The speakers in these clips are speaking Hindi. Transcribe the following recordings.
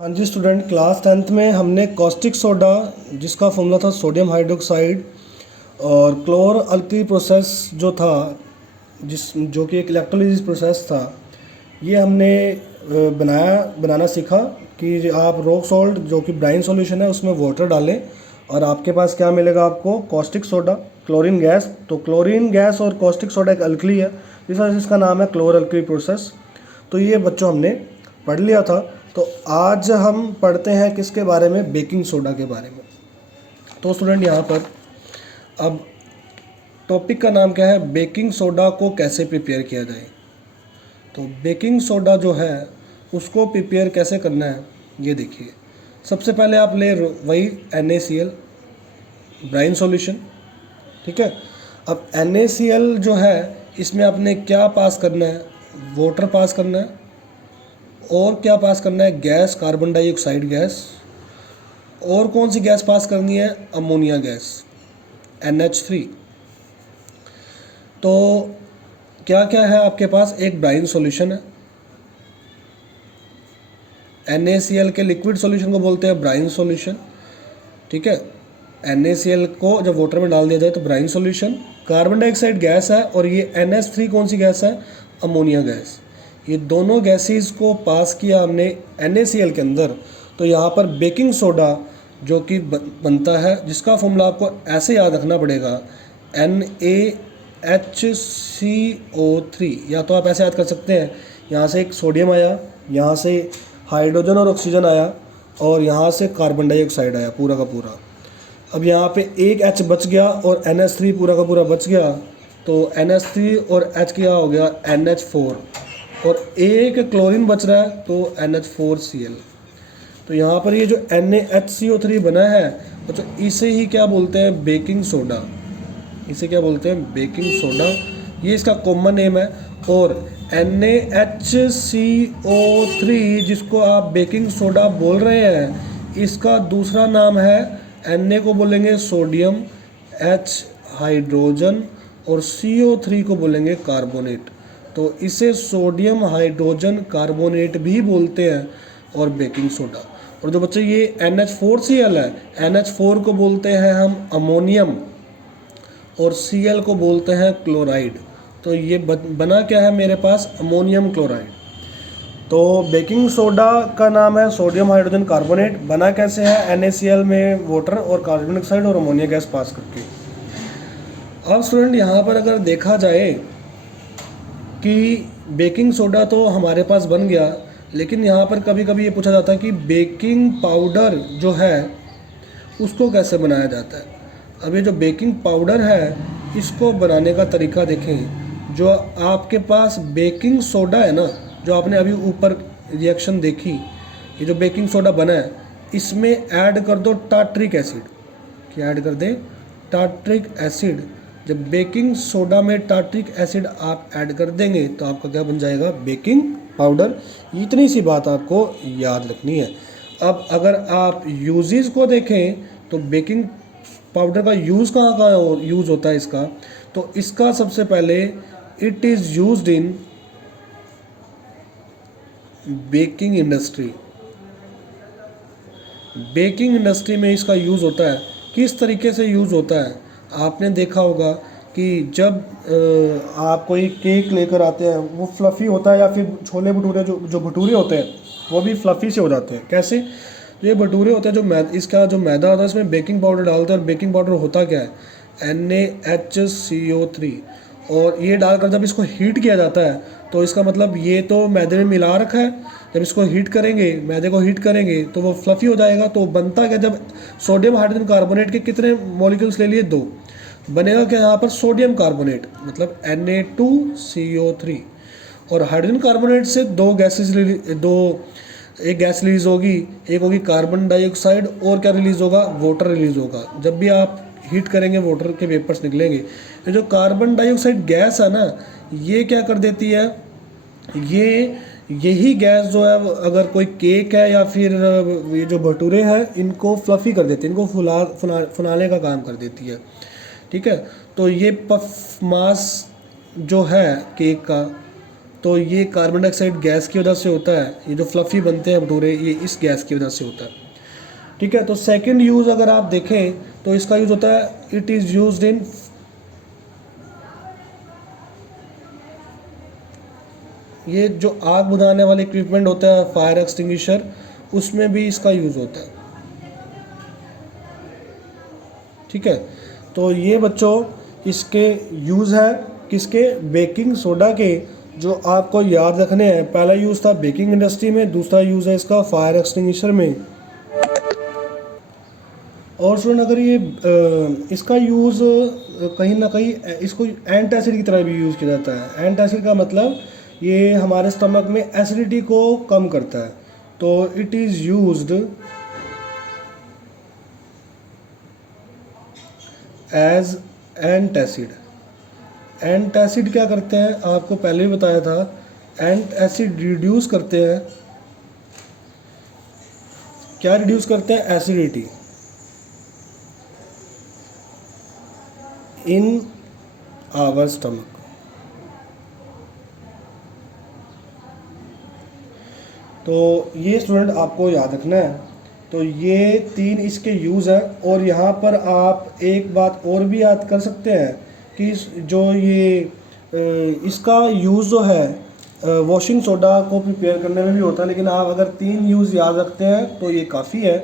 हाँ जी स्टूडेंट, क्लास 10th में हमने कॉस्टिक सोडा जिसका फॉर्मूला था सोडियम हाइड्रोक्साइड और क्लोर अल्कली प्रोसेस जो था जो कि एक इलेक्ट्रोलिसिस प्रोसेस था, ये हमने बनाना सीखा कि आप रॉक सॉल्ट जो कि ब्राइन सॉल्यूशन है उसमें वाटर डालें और आपके पास क्या मिलेगा, आपको कॉस्टिक सोडा, क्लोरीन गैस। तो क्लोरीन गैस और कॉस्टिक सोडा एक अल्कली है, इस वजह से इसका नाम है क्लोर अल्कली प्रोसेस। तो ये बच्चों हमने पढ़ लिया था। तो आज हम पढ़ते हैं किसके बारे में, बेकिंग सोडा के बारे में। तो स्टूडेंट यहाँ पर अब टॉपिक का नाम क्या है, बेकिंग सोडा को कैसे प्रिपेयर किया जाए। तो बेकिंग सोडा जो है उसको प्रिपेयर कैसे करना है ये देखिए। सबसे पहले आप ले वही NaCl ब्राइन सॉल्यूशन, ठीक है। अब NaCl जो है इसमें आपने क्या पास करना है, वाटर पास करना है और क्या पास करना है, गैस, कार्बन डाइऑक्साइड गैस। और कौन सी गैस पास करनी है, अमोनिया गैस NH3। तो क्या क्या है आपके पास, एक ब्राइन सॉल्यूशन है, NaCl के लिक्विड सॉल्यूशन को बोलते हैं ब्राइन सॉल्यूशन, ठीक है। NaCl को जब वाटर में डाल दिया जाए तो brine solution. Carbon dioxide gas है और ये NH3 कौन सी गैस है, अमोनिया गैस। ये दोनों गैसेस को पास किया हमने NaCl के अंदर, तो यहाँ पर बेकिंग सोडा जो कि बनता है, जिसका फॉर्मूला आपको ऐसे याद रखना पड़ेगा, NaHCO3। या तो आप ऐसे याद कर सकते हैं, यहाँ से एक सोडियम आया, यहाँ से हाइड्रोजन और ऑक्सीजन आया और यहाँ से कार्बन डाइऑक्साइड आया पूरा का पूरा। अब यहाँ पे एक H बच गया और NH3 पूरा का पूरा बच गया, तो NH3 और H क्या हो गया, NH4। और एक क्लोरीन बच रहा है तो NH4Cl। तो यहाँ पर ये जो NaHCO3 बना है, तो इसे ही क्या बोलते हैं, बेकिंग सोडा। इसे क्या बोलते हैं, बेकिंग सोडा, ये इसका कॉमन नेम है। और NaHCO3 जिसको आप बेकिंग सोडा बोल रहे हैं, इसका दूसरा नाम है, Na को बोलेंगे सोडियम, H हाइड्रोजन और CO3 को बोलेंगे कार्बोनेट। तो इसे सोडियम हाइड्रोजन कार्बोनेट भी बोलते हैं और बेकिंग सोडा। और जो बच्चे ये NH4Cl है, NH4 को बोलते हैं हम अमोनियम और Cl को बोलते हैं क्लोराइड। तो ये बना क्या है मेरे पास, अमोनियम क्लोराइड। तो बेकिंग सोडा का नाम है सोडियम हाइड्रोजन कार्बोनेट, बना कैसे है, NaCl में वाटर और कार्बन डाइऑक्साइड और अमोनिया गैस पास करके। अब स्टूडेंट यहाँ पर अगर देखा जाए कि बेकिंग सोडा तो हमारे पास बन गया, लेकिन यहाँ पर कभी कभी ये पूछा जाता है कि बेकिंग पाउडर जो है उसको कैसे बनाया जाता है। अब ये जो बेकिंग पाउडर है इसको बनाने का तरीका देखें। जो आपके पास बेकिंग सोडा है ना, जो आपने अभी ऊपर रिएक्शन देखी, ये जो बेकिंग सोडा बना है इसमें ऐड कर दो टार्ट्रिक एसिड। क्या ऐड कर दें, टार्ट्रिक एसिड। जब बेकिंग सोडा में टार्ट्रिक एसिड आप ऐड कर देंगे तो आपका क्या बन जाएगा, बेकिंग पाउडर। इतनी सी बात आपको याद रखनी है। अब अगर आप यूजेस को देखें तो बेकिंग पाउडर का यूज़ कहाँ कहाँ यूज़ होता है इसका, तो इसका सबसे पहले it is used in baking industry. Baking industry में इसका यूज़ होता है। किस तरीके से यूज़ होता है, आपने देखा होगा कि जब आप कोई केक लेकर आते हैं वो फ्लफ़ी होता है, या फिर छोले भटूरे जो भटूरे होते हैं वो भी फ्लफ़ी से हो जाते हैं। कैसे, ये भटूरे होते हैं, जो इसका जो मैदा होता है इसमें बेकिंग पाउडर डालते हैं। और बेकिंग पाउडर होता क्या है, NaHCO3। और ये डालकर जब इसको हीट किया जाता है तो इसका मतलब ये तो मैदे में मिला रखा है, जब इसको हीट करेंगे, मैदे को हीट करेंगे तो वो फ्लफ़ी हो जाएगा। तो बनता क्या, जब सोडियम हाइड्रोजन कार्बोनेट के कितने मॉलिक्यूल्स ले लिए, 2, बनेगा क्या यहाँ पर, सोडियम कार्बोनेट, मतलब Na2CO3। और हाइड्रोजन कार्बोनेट से एक गैस रिलीज़ होगी, एक होगी कार्बन डाइऑक्साइड और क्या रिलीज़ होगा, वाटर रिलीज़ होगा। जब भी आप हीट करेंगे वाटर के वेपर्स निकलेंगे। ये जो कार्बन डाइऑक्साइड गैस है ना, ये क्या कर देती है, यही गैस जो है, अगर कोई केक है या फिर ये जो भटूरे हैं इनको फ्लफ़ी कर देती है, इनको फुलाने का काम कर देती है, ठीक है। तो ये पफ मास जो है केक का, तो ये कार्बन डाइऑक्साइड गैस की वजह से होता है। ये जो फ्लफ़ी बनते हैं भटूरे ये इस गैस की वजह से होता है। ठीक है, तो सेकंड यूज़ अगर आप देखें तो इसका यूज़ होता है, इट इज़ यूज्ड इन ये जो आग बुझाने वाले इक्विपमेंट होता है फायर एक्सटिंग्विशर, उसमें भी इसका यूज़ होता है। ठीक है, तो ये बच्चों इसके यूज़ है किसके, बेकिंग सोडा के, जो आपको याद रखने हैं। पहला यूज़ था बेकिंग इंडस्ट्री में, दूसरा यूज़ है इसका फायर एक्सटिंग्विशर में। और सुन, अगर ये इसका यूज़ कहीं ना कहीं इसको एंटासिड की तरह भी यूज़ किया जाता है। एंटासिड का मतलब ये हमारे स्टमक में एसिडिटी को कम करता है। तो it is used as antacid. Antacid क्या करते हैं, आपको पहले भी बताया था, एंटासिड रिड्यूस करते हैं, क्या रिड्यूस करते हैं, एसिडिटी इन आवर स्टमक। तो ये स्टूडेंट आपको याद रखना है। तो ये 3 इसके यूज़ हैं। और यहाँ पर आप एक बात और भी याद कर सकते हैं कि जो ये इसका यूज़ जो है वॉशिंग सोडा को प्रिपेयर करने में भी होता है, लेकिन आप अगर 3 यूज़ याद रखते हैं तो ये काफ़ी है।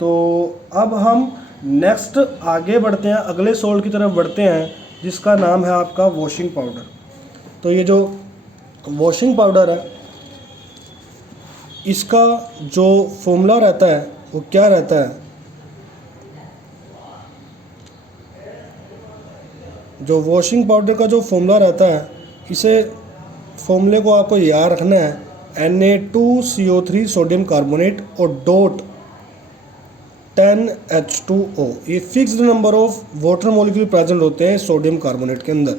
तो अब हम नेक्स्ट आगे बढ़ते हैं, अगले सोल्ट की तरफ बढ़ते हैं, जिसका नाम है आपका वॉशिंग पाउडर। तो ये जो वॉशिंग पाउडर है, इसका जो फॉर्मूला रहता है वो क्या रहता है, जो वॉशिंग पाउडर का जो फॉर्मूला रहता है, इसे फॉर्मूले को आपको याद रखना है, Na2CO3 सोडियम कार्बोनेट और डॉट 10H2O। ये fixed number of water molecule present होते हैं सोडियम कार्बोनेट के अंदर।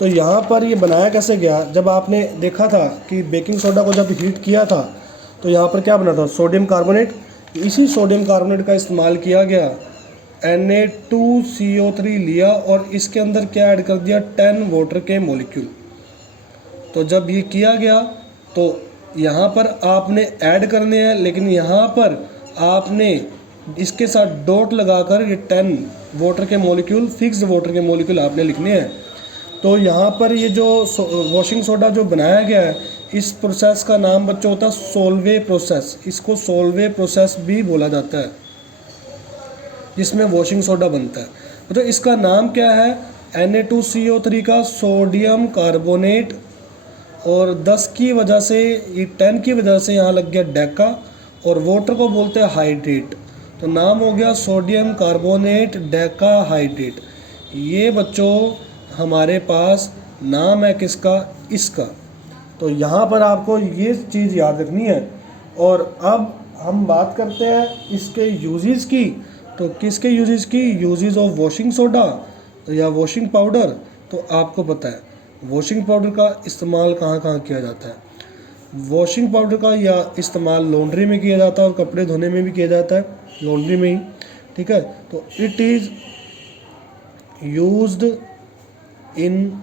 तो यहाँ पर ये बनाया कैसे गया, जब आपने देखा था कि बेकिंग सोडा को जब हीट किया था तो यहाँ पर क्या बना था, सोडियम कार्बोनेट। इसी सोडियम कार्बोनेट का इस्तेमाल किया गया, Na2CO3 लिया और इसके अंदर क्या ऐड कर दिया, 10 वाटर के मॉलिक्यूल। तो जब ये किया गया तो यहाँ पर आपने ऐड करने हैं, लेकिन यहाँ पर आपने इसके साथ डॉट लगाकर ये 10 वाटर के मॉलिक्यूल, फिक्स्ड वाटर के मॉलिक्यूल आपने लिखने हैं। तो यहाँ पर ये जो वॉशिंग सोडा जो बनाया गया है, इस प्रोसेस का नाम बच्चों होता है सोलवे प्रोसेस। इसको सोलवे प्रोसेस भी बोला जाता है, जिसमें वॉशिंग सोडा बनता है। तो इसका नाम क्या है, Na2CO3 का सोडियम कार्बोनेट, और 10 की वजह से, ये 10 की वजह से यहाँ लग गया डेका, और वाटर को बोलते हैं हाइड्रेट। तो नाम हो गया सोडियम कार्बोनेट डेका हाइड्रेट। ये बच्चों हमारे पास नाम है किसका, इसका। तो यहाँ पर आपको ये चीज़ याद रखनी है। और अब हम बात करते हैं इसके यूजेस की। तो किसके यूजेस की, यूजेस ऑफ वॉशिंग सोडा या वॉशिंग पाउडर। तो आपको पता है वॉशिंग पाउडर का इस्तेमाल कहाँ कहाँ किया जाता है। वॉशिंग पाउडर का या इस्तेमाल लॉन्ड्री में किया जाता है और कपड़े धोने में भी किया जाता है, लॉन्ड्री में ही। ठीक है, तो it is used in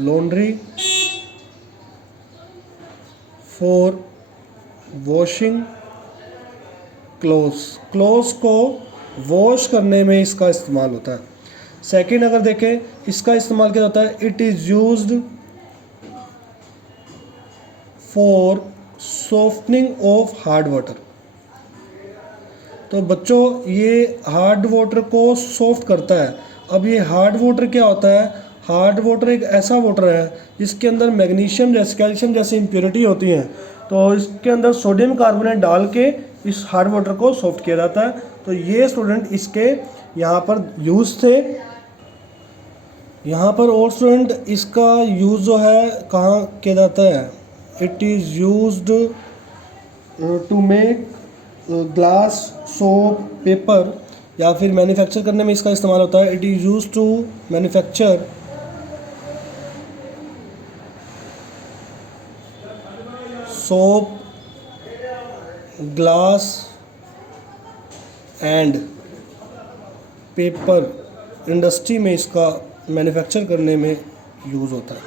laundry for washing clothes. Clothes को वॉश करने में इसका इस्तेमाल होता है। सेकंड अगर देखें, इसका इस्तेमाल क्या होता है, it is used for softening of hard water. तो बच्चों ये हार्ड वाटर को सॉफ्ट करता है। अब ये हार्ड वाटर क्या होता है, हार्ड वाटर एक ऐसा वाटर है जिसके अंदर मैग्नीशियम जैसे, कैल्शियम जैसी इम्प्योरिटी होती हैं। तो इसके अंदर सोडियम कार्बोनेट डाल के इस हार्ड वाटर को सॉफ्ट किया जाता है। तो ये स्टूडेंट इसके यहाँ पर यूज़ थे। यहाँ पर और स्टूडेंट इसका यूज़ जो है कहाँ किया जाता है, it is used to make glass, soap, paper, या फिर मैन्युफैक्चर करने में इसका इस्तेमाल होता है। It is used to manufacture soap, glass and paper. Industry में इसका मैन्युफैक्चर करने में यूज़ होता है।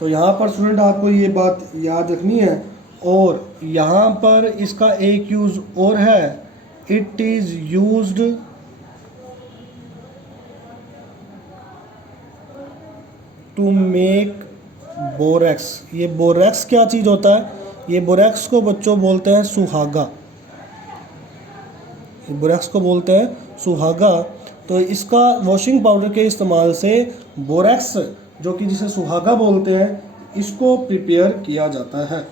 तो यहाँ पर स्टूडेंट आपको ये बात याद रखनी है। और यहाँ पर इसका एक यूज़ और है, it is used to make borax. ये बोरेक्स क्या चीज़ होता है? ये बोरेक्स को बच्चों बोलते हैं सुहागा। ये बोरेक्स को बोलते हैं सुहागा। तो इसका वॉशिंग पाउडर के इस्तेमाल से बोरेक्स, जो कि जिसे सुहागा बोलते हैं, इसको प्रिपेयर किया जाता है।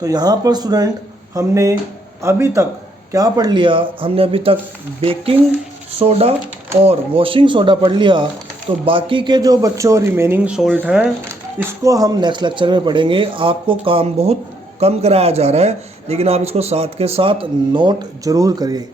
तो यहाँ पर स्टूडेंट हमने अभी तक क्या पढ़ लिया? हमने अभी तक बेकिंग सोडा और वॉशिंग सोडा पढ़ लिया। तो बाकी के जो बच्चों रिमेनिंग सॉल्ट हैं, इसको हम नेक्स्ट लेक्चर में पढ़ेंगे। आपको काम बहुत कम कराया जा रहा है, लेकिन आप इसको साथ के साथ नोट ज़रूर करिए।